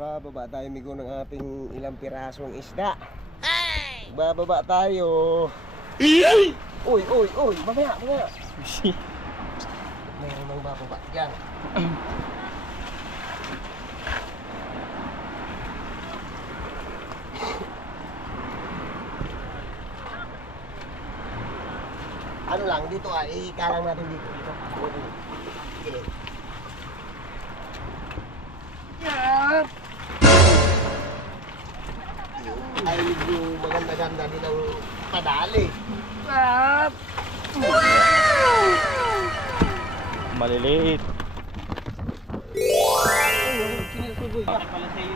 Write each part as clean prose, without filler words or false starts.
Bababa tayo, Migo, ng ating ilang pirasong isda. Bababa tayo. Uy, uy, uy, mamaya, mamaya. Mayroon nang bababa dyan. Ano lang, dito ikalang natin dito. Okay. Yan! Ay, medyo maganda-ganda din ang padali. Wow! Maliliit.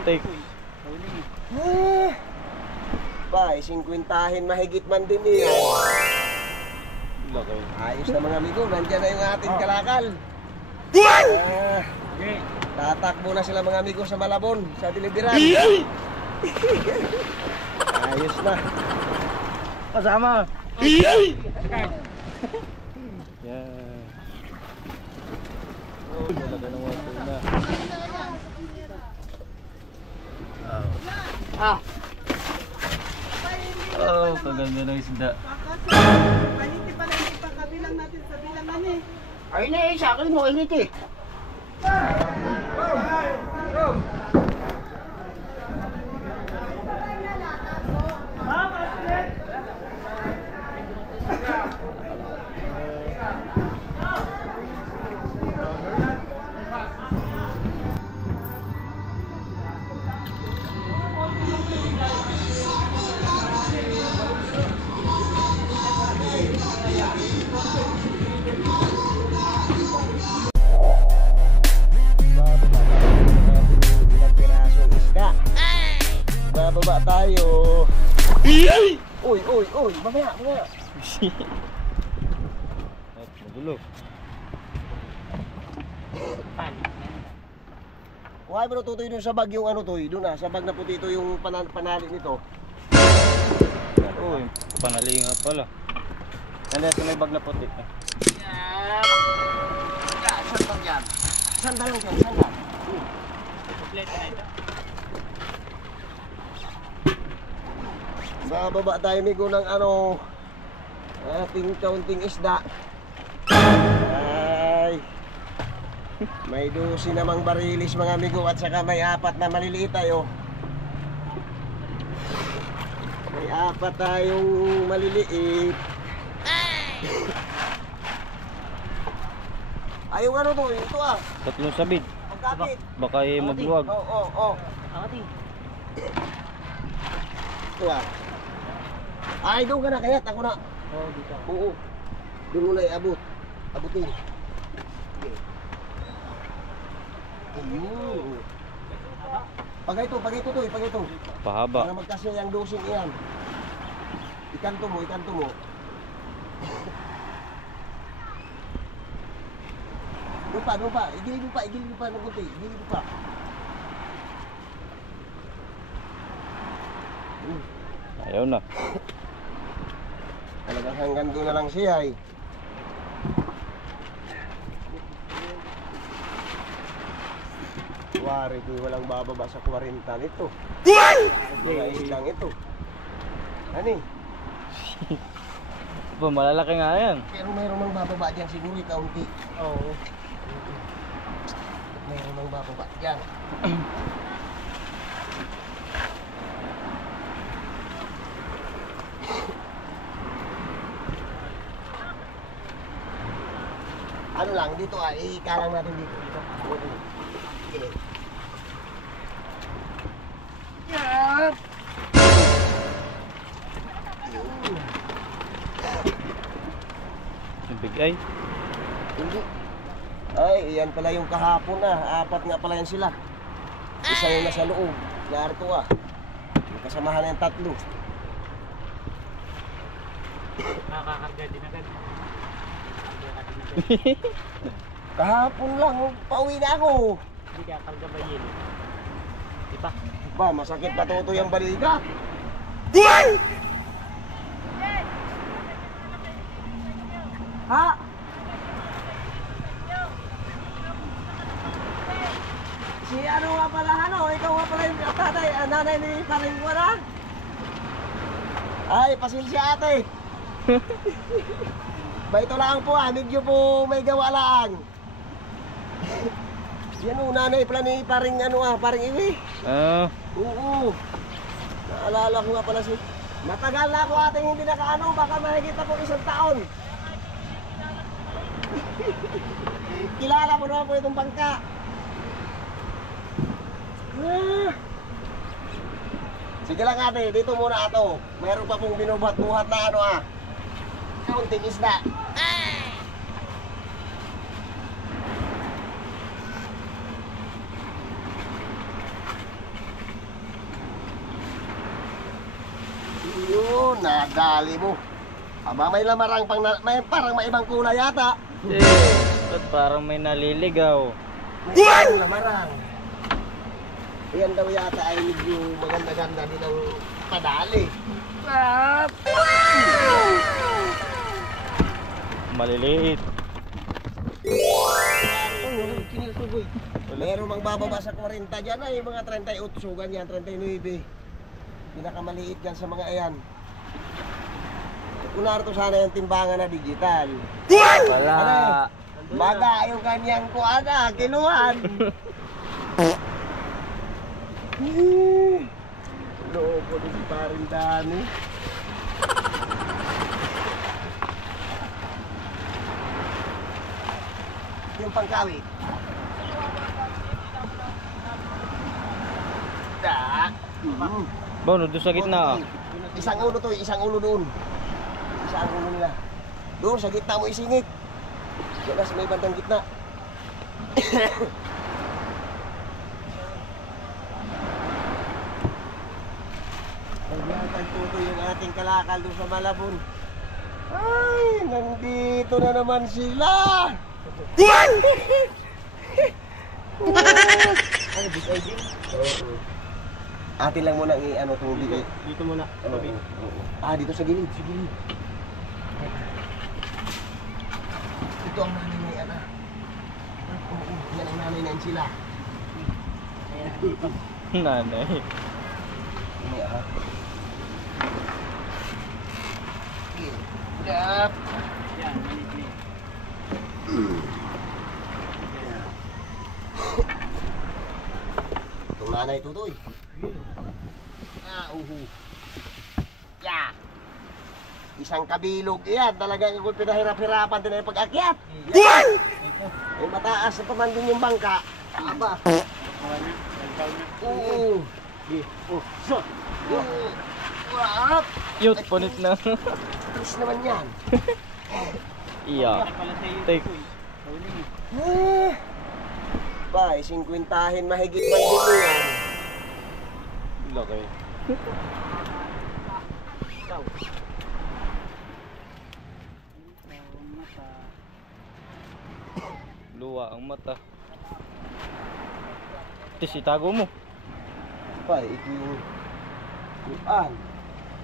Take. Bay, 50 mahigit man din yan. Ayos na mga amigo, nandyan na yung ating kalakal. Tatakbo na sila mga amigo sa Malabon, sa Diliberan. Ayos na. Kasama. Yeah. Oh, talaga ng water na. Oh, kaganda ng isda. Paniti pala yung pagkabilang natin sa bilangan eh. Ay na sa akin mo, init eh. Bababa tayo. Uy, uy, uy, mamaya, mamaya. Magulo. Kuhay mo na tutoy dun sa bag yung ano toy. Doon na, sa bag na puti ito yung panali nito. Oh, yung panali nga pala. Nandun sa may bag na puti. Saan yan? Saan ba lang yan? Saan ba? Kompleto na ito. Bababa tayo, Migo, ng ano ating kaunting isda. Ay, may 12 namang barilis mga amigo, at saka may 4 na maliliit tayo. May 4 tayong maliliit. Ay, yung ano to, ito ah. Tatlong sabid. Magkapit. Baka magluwag. Oo. Ito ah. Ay, doon ka na kaya't ako na. Oh, dito. Oo. Doon mo na iabot. Abutin. Okay. Ayun. Pag ito to, pag ito. Pahaba. Para magkasya yung dosing iyan. Ikanto mo. Doon pa. Igilid mo pa ng kunti. Igilid mo pa. Ayaw na. Talagang hanggang doon na lang siya eh. Wari ko walang bababa sa 40 nito. Mga islang ito. Ano eh? Malalaki nga yan. Pero mayroon mang bababa dyan siguro kaunti. Oo. Mayroon mang bababa dyan. Ano lang, dito ikalang natin dito. Okay. Yan! Yung big eye. Hindi. Ay, yan pala yung kahapon na. 4 nga pala yan sila. Isa yung nasa loob. Narito ah. Yung kasamahan na yung 3. Nakakarga din agad. Kahapon lang, pauwi na ako. Hindi ka karga ba yun? Di pa? Ba, masakit pa toto yung balikat. Ha? Si ano nga pala, ano, ikaw nga pala yung tatay, nanay ni paring wala. Ay, pasensya ate. Ba ito lang po medyo po may gawa lang. Yan o, nanay pala ni paring ano paring iwi. Oo. Naalala ko nga pala si... Matagal na ako ate hindi nakaano, baka mahigit na po 1 taon. Kilala mo naman po itong bangka. Sige lang ate, dito muna ato. Meron pa pong binubuhat-buhat na ano kaunting isda. Yun, nadali mo. Aba, may lamarang pang may parang may ibang kulay yata. Ba't parang may naliligaw? May lamarang. Yan daw yata ay medyo maganda-ganda din ang padali. Maliliit. Meron mang bababa sa 40 dyan ay mga 38 ganyan, 39. Pinakamaliit yan sa mga ayan. Unar to sana yung timbangan na digital. Wala. Baga yung kanyang kuana, kinuhan. Loko din si paring Dani. Yung pangkawit. Da. Bono, doon sa gitna. Isang ulo to, isang ulo doon. Isang ulo nila. Doon sa gitna mo isingit. Diyan na sa may bandang gitna. Pagtuto yung ating kalakal doon sa Malabon. Ay, nandito na naman sila. Ay, big idea. Atin lang muna i-ano itong bigay. Dito muna. Dito sa gilid, sa gilid. Ito ang nanay na yan, yan ang nanay na yan sila. Nanay. Ini Yap. Itong nanay tutoy. Ya. Isang kabilog yan. Talagang kung pinahirap-hirapan din ang pag-akyat. Yan. Ay mataas na paman din yung bangka. Aba. Oo. Wap. Cute, punit na. Terus naman yan. Iya. Take. Bay, 50 mahigit man din yan. Laki. Luwa ang mata. Tis, itago mo. Bay,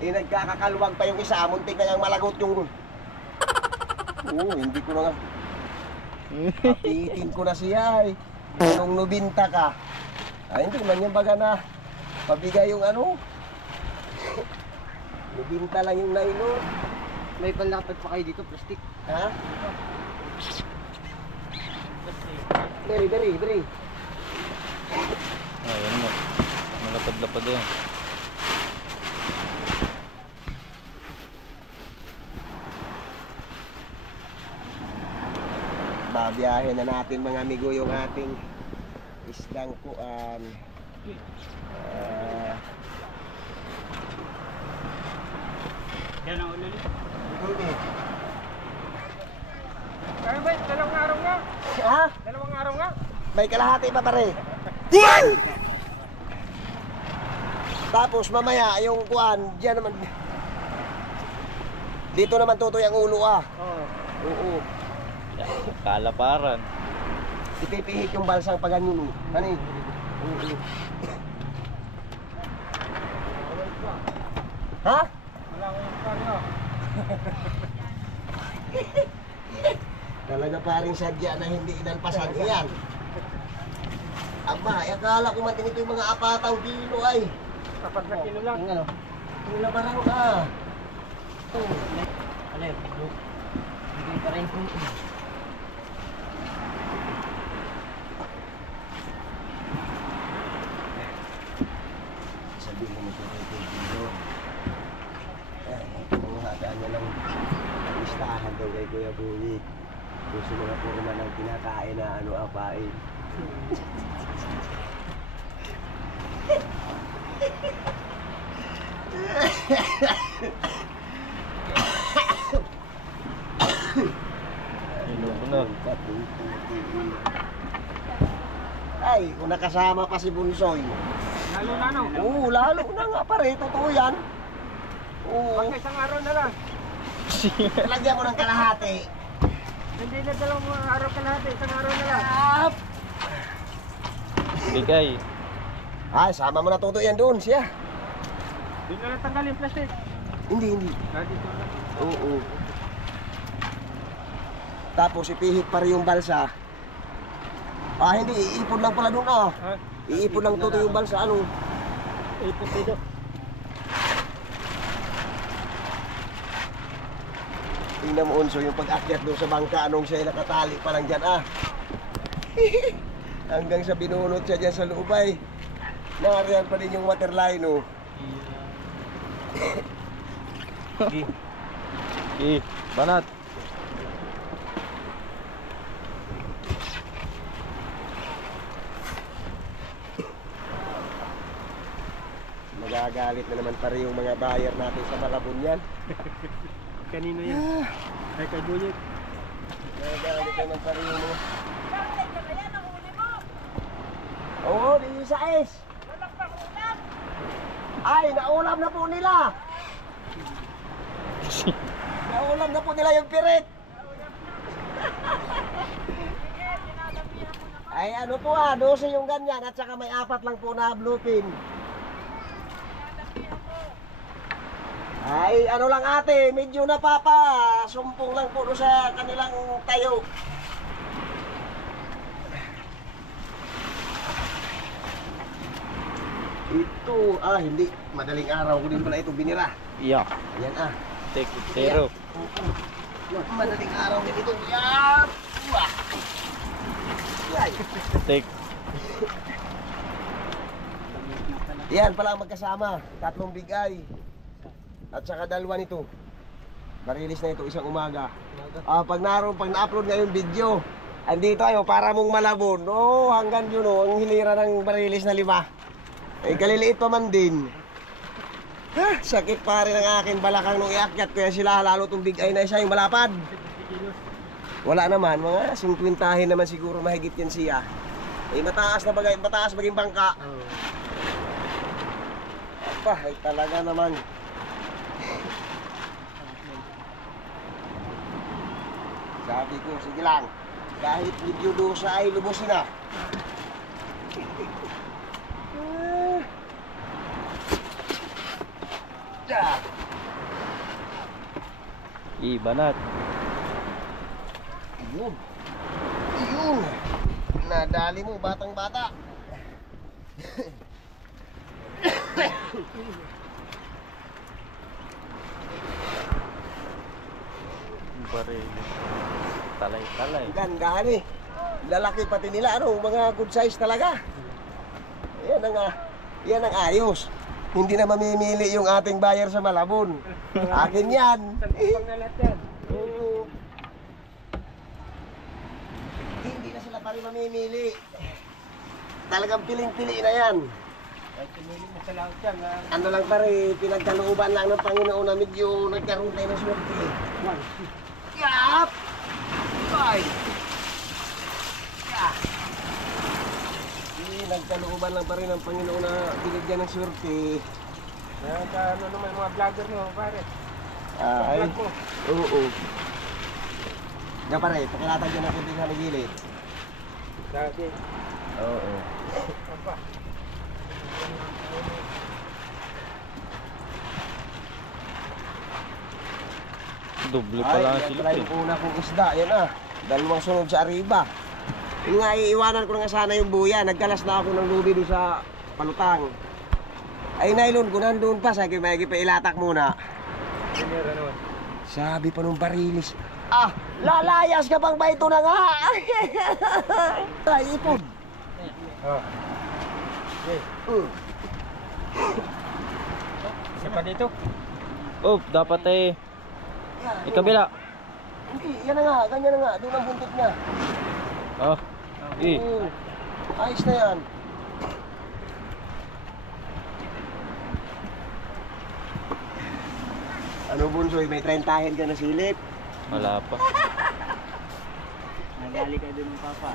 yung nagkakakalwag pa yung isa. Muntik na yung malagot yung... Oo, hindi ko na nga. Kapitin ko na siya eh. Anong nubinta ka? Ay, hindi man yung baga na pabigay yung ano. Nubinta lang yung nylon. May palapad pa kayo dito, plastic. Ha? Beri. Ayan mo. Malapad-lapad yan. Babiyahin na natin mga amigo yung ating isdang kuan. Yan ang ulo nito. Kaya ba, 2 araw nga. Ha? 2 araw nga. May kalahati pa pare. Tapos mamaya yung kuan, diyan naman. Dito naman tutoy ang ulo Oo. Kalaparan. Ipipihit yung balsang pag ganyan. Ano eh? Oo. Ha? Wala ko yung kanya. Talaga paring sadya na hindi inalpasan yan. Aba, akala ko man din ito yung mga 4 kilo ay. 4 na kilo lang. Ano? Wala barang ka. Ano yun? Bigay pa rin kung Sabihin mo ito kay kilo. Kumuhataan niya lang ang listahan daw kay Kuya Buwi. Gusto mga purma ng kinakain na ano apain. Inubo na. Ay, kung nakasama pa si Bunsoy. Lalo na no? Oo, lalo na nga pare, totoo yan. Oo, Isang araw na lang. lagyan ko ng kalahati. Hindi na 2 araw ka lahat. Isang araw na lang. Up! Bigay. Ay, sama mo na toto yan doon siya. Doon na lang tanggalin plastic. Hindi. Dito na. Oo. Tapos ipihit pa rin yung balsa. Ah, hindi, iipon lang pala doon ah. Ha? Iipon lang toto yung balsa, ano? Ipot dito. Tingnan mo Unso, yung pag-akyat doon sa bangka, anong siya nakatali pa lang dyan ah. Hanggang sa binunot siya dyan sa loob ay. Nariyan pa din yung waterline oh. Banat. Magagalit na naman pa rin yung mga buyer natin sa Malabon yan. Kanino yan? Ay kay Buyet. Magagalit naman pa rin yung mga... Oo, di sa is. Ay, naulam na po nila. Naulam na po nila yung pirit. Ay, ano po 12 yung ganyan at saka may 4 lang po na bluefin. Ay, ano lang ate, medyo napapa, sumpong lang po doon sa kanilang tayo. Ito, hindi, madaling araw ko din pala ito binira. Yeah. Yan Take it zero. Madaling araw din ito. Yan! Wah! Yan! Take. Yan pala ang magkasama, 3 bigay. At saka 2 nito. Barilis na ito isang umaga. Pag na-upload ngayon video, andito tayo para mong Malabon. Hanggang yun ang hilira ng barilis na 5. Eh, kaliliit pa man din. Sakit pa rin ang akin balakang nung iakyat. Kaya sila lalo itong bigay na isa yung malapad. Wala naman, mga 50 naman siguro mahigit yan siya. Eh, mataas maging bangka. Aba, ay talaga naman. Sabi ko, sige lang. Kahit medyo dosa ay lubusin na. Banat. Yun. Yun. Nadali mo, batang bata. Baril. Talay. Gandahan eh. Lalaki pati nila, mga good size talaga. Yan ang ayos. Hindi na mamimili yung ating buyer sa Malabon. Akin yan. Oo. Hindi na sila pa rin mamimili. Talagang piling-pili na yan. Ano lang pa rin, pinagkalooban lang ng Panginoon na medyo nagkaroon tayo ng swerte. Yap! Bye! Yeah! Nagkalooban lang pa rin ng Panginoon na binigyan ng swerte. Ano naman mga vlogger mo, pare? Ay, Vlog mo. oo. Nga pare, pakilatan dyan natin din sa gilid. Dati. Oo. Apa? Doble Ay, pala yan sila. pala yung una kong isda, yan 2 sunod sa Arriba. Yung nga, iiwanan ko na nga sana yung buya. Nagkalas na ako ng lubi doon sa palutang. Ay, nylon ko nandun pa. Sabi ko, may ilatak muna. Sabi pa nung barilis, ah, lalayas ka bang ba ito na nga? Ay, ipod. Isa pa dito. Oh, dapat ikabila. Hindi, yan na nga, ganyan na nga. Doon ang buntot niya. Oh. Oo. Ayos na yan. Ano bunsoy, may 30 ka na silip? Wala pa. Nagali ka din ng papa.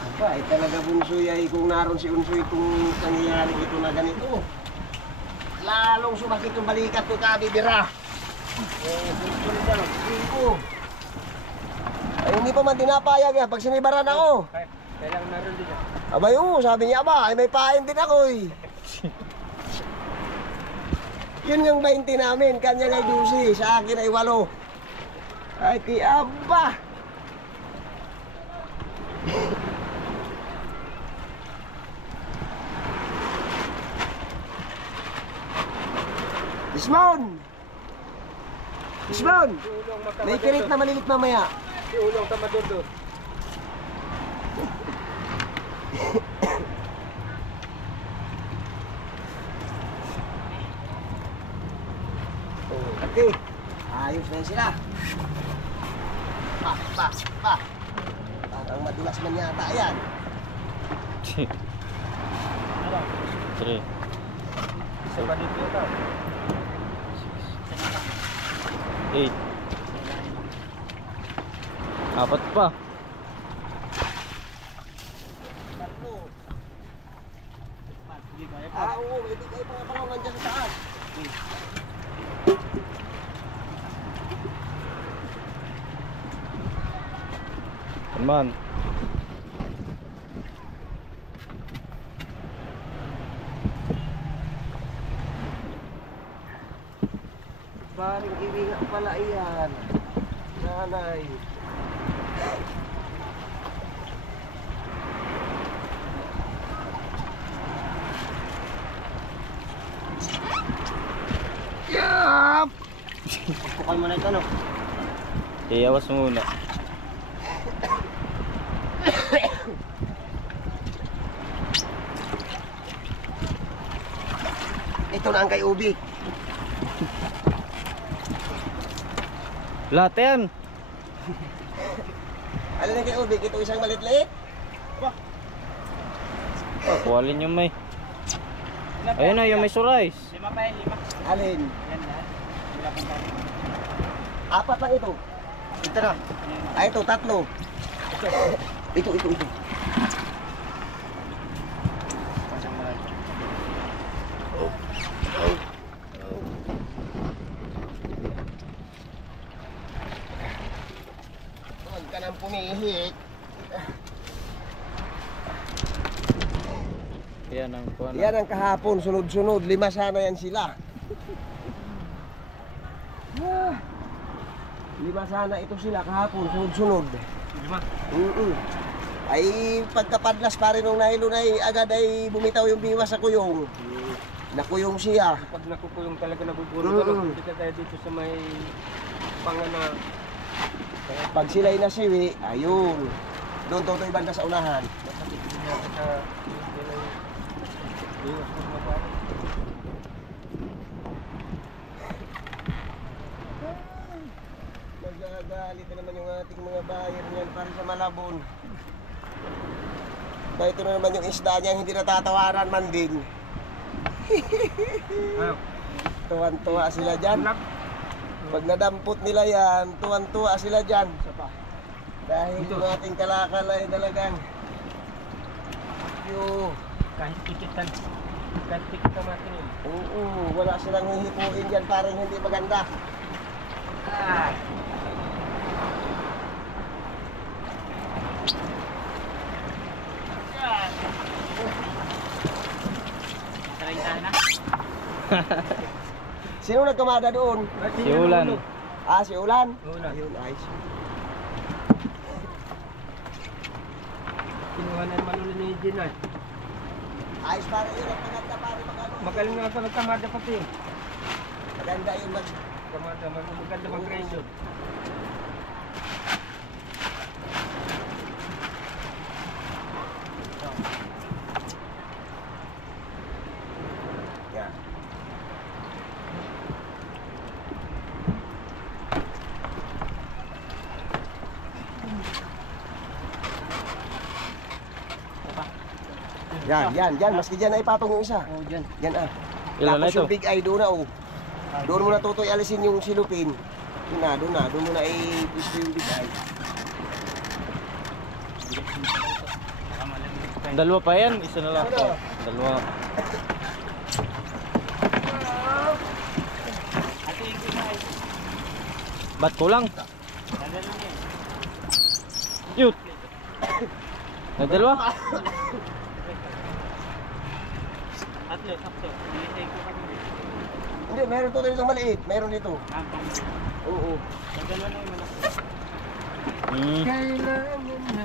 Aba, ay talaga bunsoy ay kung naroon si Unsoy itong nangyayari ito na ganito. Lalong sumakit yung balikat ko kabibira. Bunsoy daw, ko. Ay hindi pa man tinapayag yan pag sinibaran ako. Kailangan naroon dito. Abay sabi niya aba, ay may pain din ako eh. Yun yung 20 namin, kanya ay 12, sa akin ay 8. Ay ti aba. Ismon! Ismon! May kirit na malilit mamaya. Si ulong ka madudo. Okay, ayos na yun sila. Pa. Parang madulas man yata yan. 3. Isa pa dito ito. 8. Apat pa. Oo, may bigay pa nga palungan dyan sa taas. Teman. Paring iwinga pala iyan. Nanay. Yup! Pukal mo na ito, no? Iyawas muna. Ito na ang kay Ubi. Lahat yan. Ano na kay Ubi? Ito isang malit-lit? Kuwalin yung may. Ayun na, yung may surais. 5 pa yan, 5. Alin? Yan lahat. Wala pang tali. 4 lang ito. Ito na. Ay, ito, 3. Ito. Pasang marami. Huwag ka nang pumihik. Yan ang kuwan. Yan ang kahapon, sunod-sunod. 5 sana yan sila. 5 sana ito sila kahapon, sunod-sunod. 5? Ay pagkapadlas pa rin nung nahilo na agad ay bumitaw yung biwas sa kuyong. Nakuyong siya. Pag nakukulong talaga nabuburo ka, hindi ka tayo dito sa may pangana. Pag sila'y nasiwi, ayun. Doon toto'y banda sa unahan. Masakit din natin sa iwas mo magpapalong. Magagalit na naman yung ating mga buyer niyan para sa Malabon. Ba ito na naman yung isda niya hindi natatawaran man din. Tuwan-tuwa sila dyan. Pag nadampot nila yan, tuwan-tuwa sila dyan. Dahil yung ating kalakal ay talagang Kahit tikitan matingin. oo, wala silang hihipuin dyan parang hindi maganda. Tayo na. Sino nagkamada doon? Si Ulan. Ah, si Ulan? Ulan. Ayun, ayos. Iwanan man ulit ni Gina. Ayos pare yun, ang maganda pare magano. Magaling nga pa nagtamada pati. Maganda yun Tamada, maganda mag-grade. Yan. Yan, maski dyan ay patong yung isa. Oh, dyan. Yan ah. Ilan na Tapos ito? yung big eye doon na oh. Doon mo na tutoy alisin yung silupin. Doon mo na i-twist yung big eye. Dalawa pa yan, isa na lang. Ano? Dalawa. Ba't kulang? Yut! Nagdalawa? Tatlo. Nilitay ko kami. Hindi, meron to dito maliit. Meron dito. Oo. Nagdalawa na yung malaki. Kailangan na.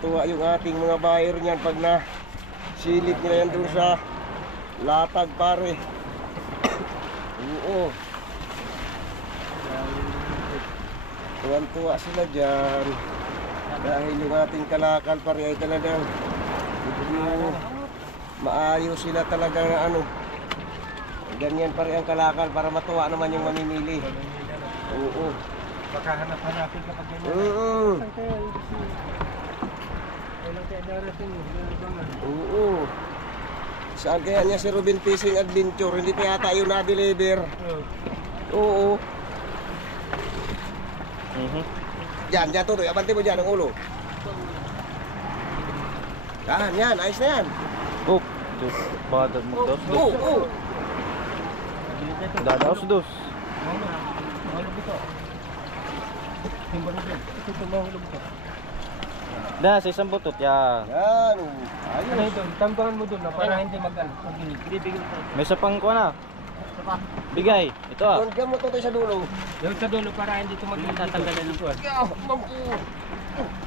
Tuwa yung ating mga buyer niyan pag na silip nila yan doon sa latag pare. Oo. Tuwan-tuwa sila dyan. Dahil yung ating kalakal pare ay talagang maayos sila talaga na ano. Ganyan pare ang kalakal para matuwa naman yung mamimili. Oo. Baka hanap-hanapin kapag ganyan. Oo. Kailang kaya darating yun. Oo. Saan kaya niya si Ruben Fishing Adventure? Hindi pa yata yun na-deliver. Oo. Yan, tutoy. Abante mo dyan ang ulo. Yan. Ayos na yan. Oh, badat mo dos. Oo. Dadaos dos. Mahulog ito. Ito mahulog ito. Da, sa isang butot, yan. Yan. Ano Ayos. ito? Tambangan mo doon na para hindi mag-ginig. May isa pang kuha na. Bigay. Ito ah. Doon mo tutoy sa dulo. Yung sa dulo para hindi ito mag-ginig. Tatanggalan ng tuwan.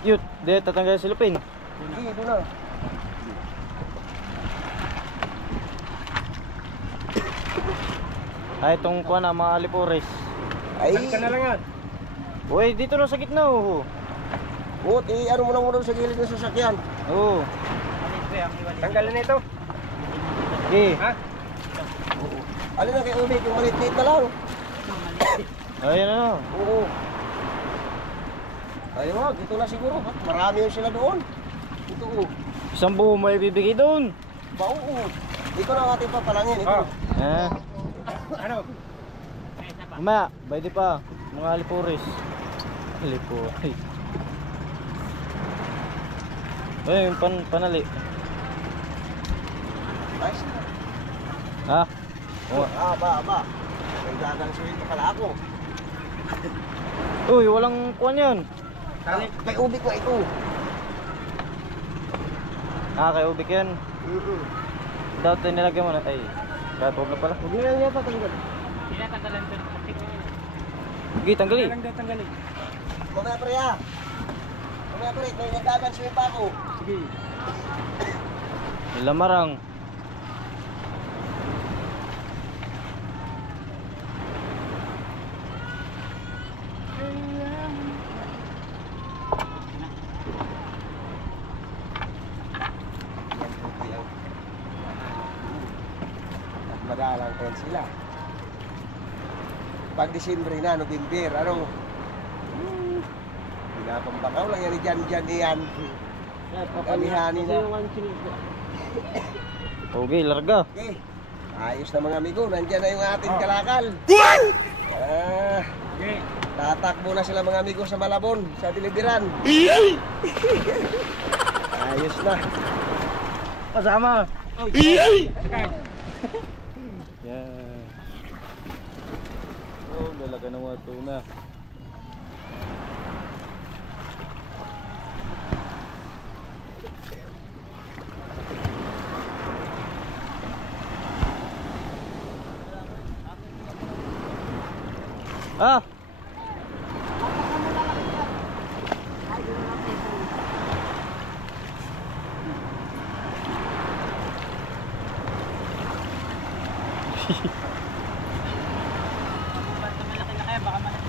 Yut, di tatanggal yung silupin. Sige, doon na. Ay, itong kuha na, mga alipores. Ay. Balik ka na lang yan. Uy, dito na sa gitna oh. Buot, ano mo lang muna sa gilid ng sasakyan. Oo. Tanggalan na ito. Okay. Ha? Alin na kay Ubik, yung maliit-liit na lang. Ayan na. Oo. Ayun, wag, ito na siguro. Marami yun sila doon. Ito, Isang buo mo ibibigay doon. oo. Ito na ang ating papalangin. Ito. Oh. Ah. Ano? Mamaya, pwede pa. Mga alipores. Alipores. Ay, yung panali. Nice. Ha? Oh. Aba. May gagansuhin pa pala ako. Uy, walang kuwan yan. Kay Ubik na ito. Ah, kay Ubik yan. Dati nilagyan mo na. Ay, kahit huwag na pala. Huwag na lang yata tanggal. Tinatanggalan ko ng plastic. Sige, tanggali. Lang daw tanggalin. Mamaya pre ha. Mamaya pre, may nagagansuhin pa ako. Sige. Lamarang. Madalang pen sila. Pag Disyembre na, November, ano? Pinapambakaw lang yan ni Jan yan. Pagkamihani na. Okay, larga. Okay. Ayos na mga amigo, nandyan na yung ating kalakal. Okay. Tatakbo na sila mga amigo sa Malabon, sa Diliberan. Ayos na. Kasama. Okay. Yan. Oh, dalaga ng mga tuna. Ah! Malaki na kaya, baka malaki.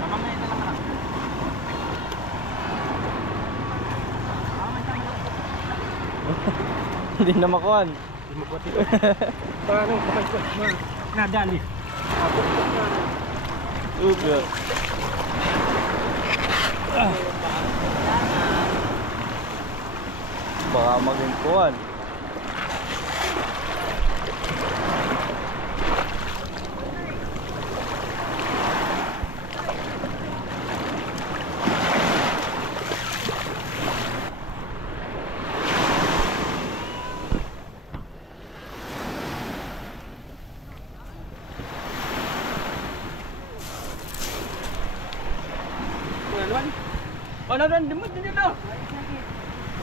Mamamaya na lang. Hindi na makuhan. Paano? Nadali. Uga. Baka maging kuhan. Ano rin? Dimod din dito.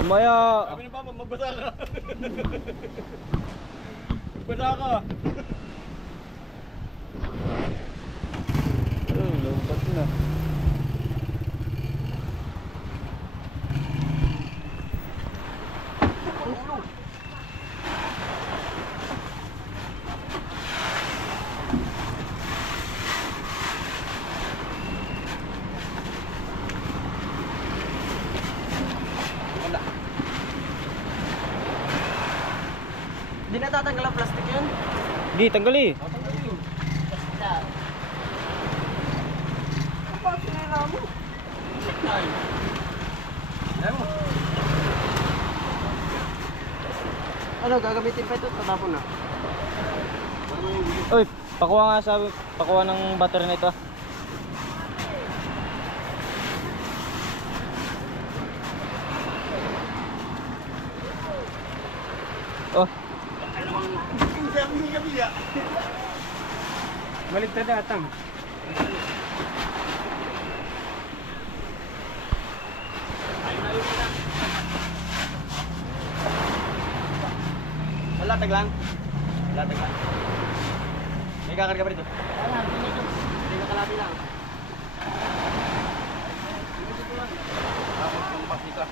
Umaya. Sabi ni Papa, magbasa ka. Magbasa ka. Oh, lompat na. Hindi na tatanggal ang plastic yun? Di, tanggali. Ano, gagamitin pa ito? Tatapon na. Uy, pakuha nga sabi, pakuha ng battery na ito. Oh, Baligtad atang. Latag lang. Latag lang. May kakarga pa rito. Hindi nakalati lang. Tapos kumpas dito.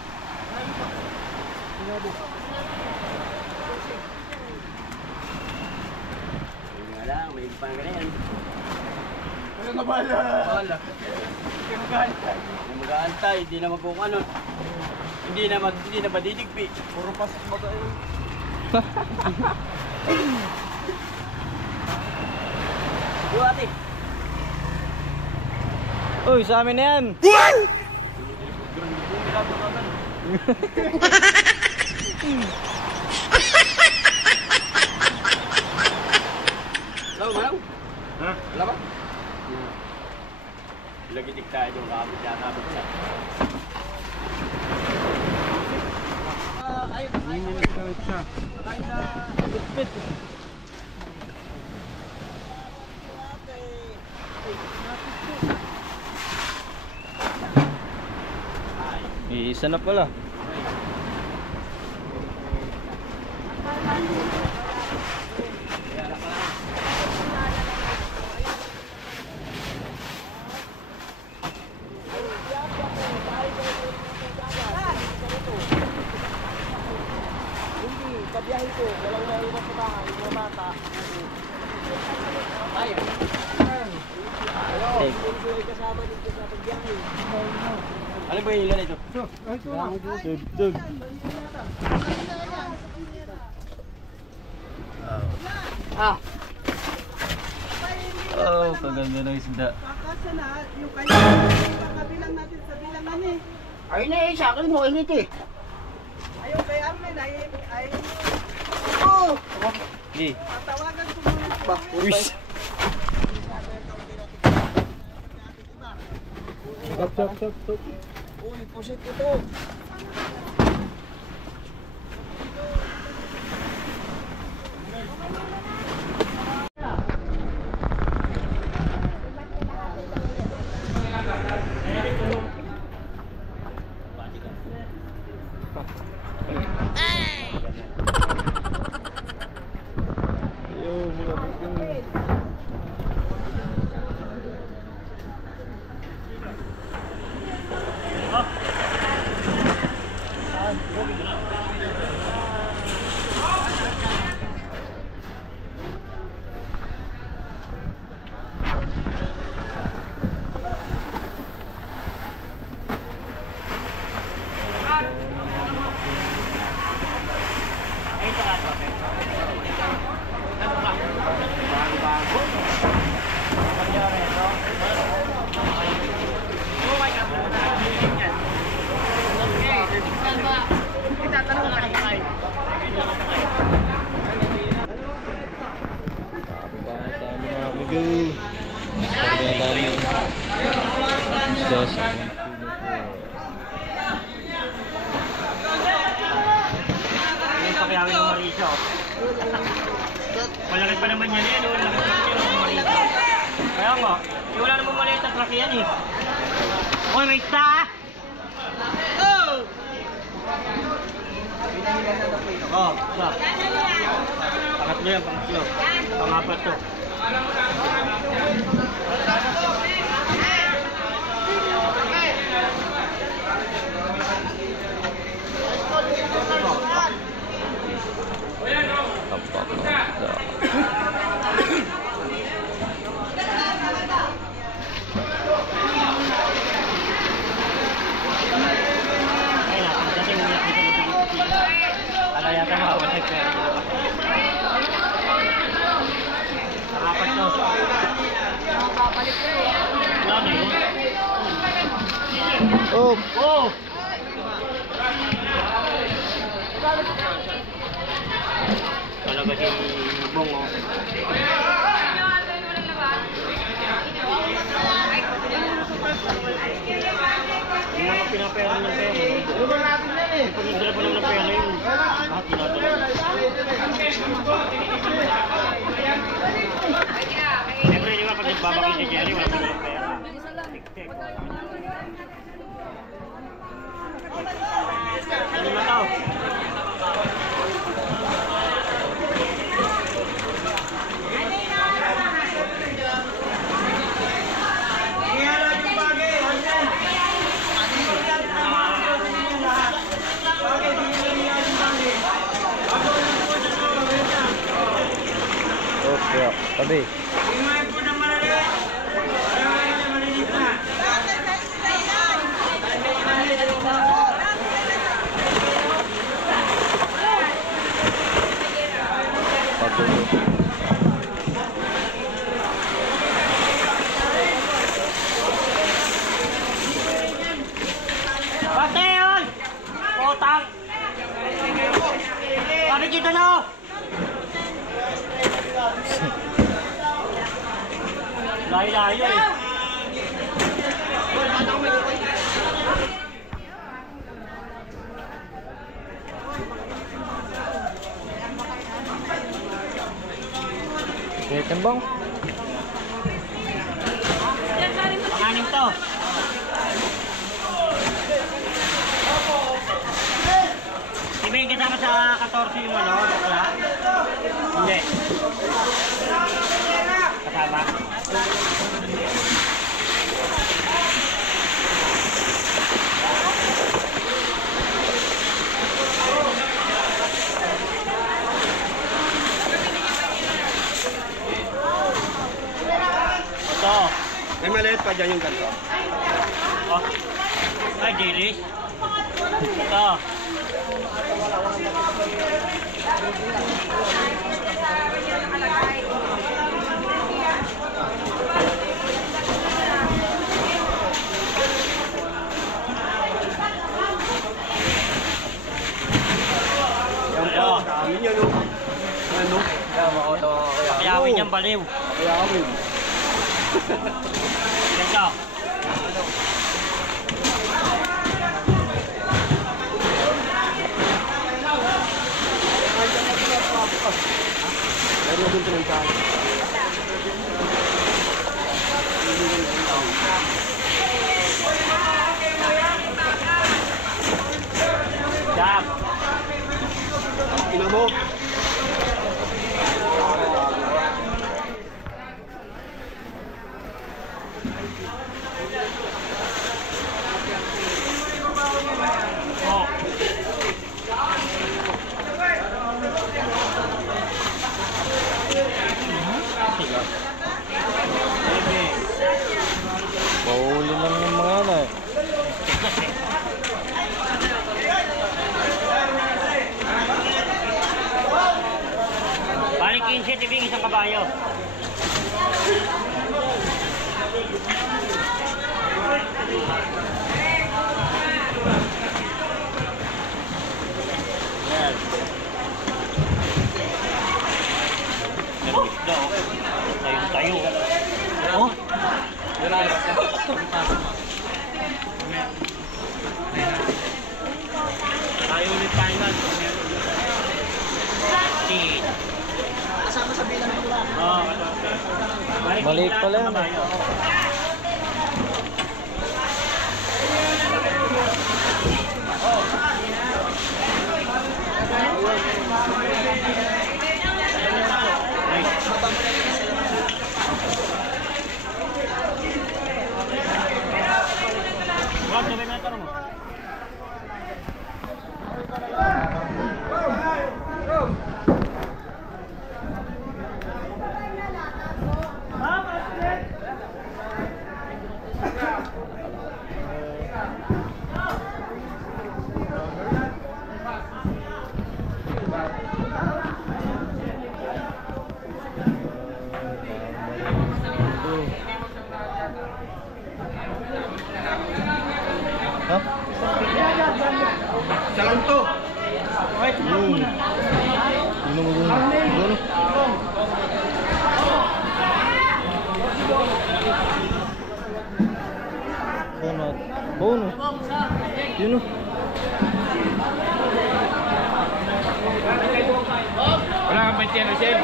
Hindi nga lang, may iba pa nga ganyan. Ano na bala? Bala. Hindi mag-aantay, hindi na magkung ano. Hindi na madidigpi. Puro pasok baga yun. Yo ate. uy, sa amin na yan. Hello, madam. Ha? Wala ba? Lagitik tayo yung kabit yan, kabit siya. Isa na pala. Kabiyahin ko, walang naiwan sa bahay, mga bata. Ay, Hey. hindi kasama dito sa pagbiyahe. Ano ba yung ilan ito? Tugtog. Ah, Oh, kaganda ng isda. kakasya na, yung kanya, kabilang natin sa bilangan eh. Ayun na eh, sa akin mo, init eh. Ayun kay Arlen ay oh, Di. tatawagan ko muna. Uish. Uy, pusit ito. Yo, mga bukong. Dami mga amigo. Dami. Dos. Yung pakiyawin ng Marisa. Malaki pa naman yan eh. Malaki pa ng Marisa. Kaya nga, wala namang maliit na truck yan eh. Hoy, may isa! Oh! Oo, isa. Pangatlo yan, pangatlo. Pangapat to. Ano yata makakasip ka? Pangapat to. Wala na yun. Oh! Oh! Talaga si Bong oh. Yung mga pinapera ng pera. Pag nagdala pa naman ng pera yun, lahat tinatala. Siyempre, di ba pag nagbabaki si Jerry, wala pa ng pera. Tik-tik. Ano na to? Okay, tabi. Bate yun! Utang! Bakit dito na? Layo-layo eh. Okay, tembang. Panganim to. Di ba yung kasama sa 14 yung ano, bakla? Hindi. Kasama? Ito. May maliit pa dyan yung ganito. Oh. Ay, Jilis. Ito. Yan po, dami niya no. Ano? Pakiyawin niyang baliw. Kayawin. Ito. Meron din tuloy tayo. Jam. Ina mo. Oh. Mahuli lang yung mga ano eh. Balik 15, tibing isang kabayo. final. Kasama sa bilang ng mga. Oo, Maliit pala yan. Wag na may tanong mo. Ha? Salang to. Yun. Yun mo yun. Yun. Bonot. Bonot. Yun o. Wala kang 20 ano siya.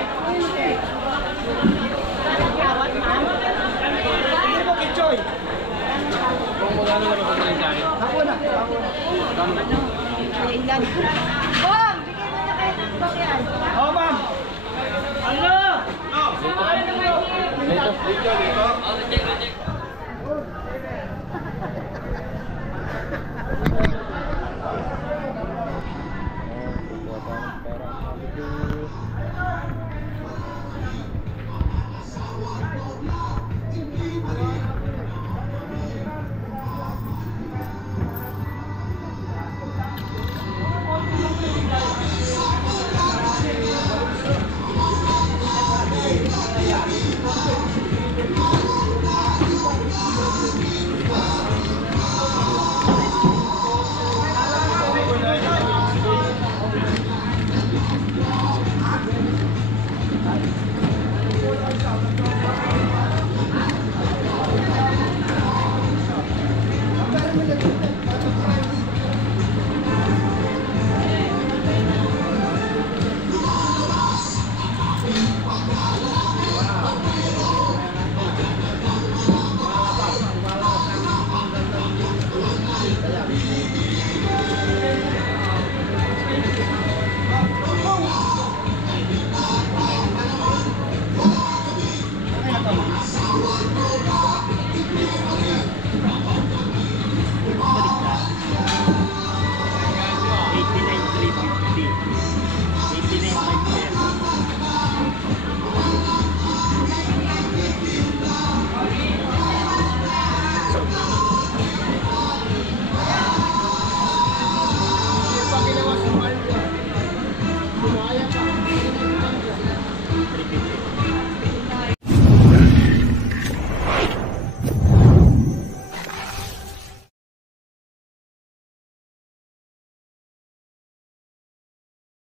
Kung magkano na ba sa akin? Ilan? Bom! Bigyan mo na kayo ng bakyan. Oh, ma'am! Ano? Dito. Dito.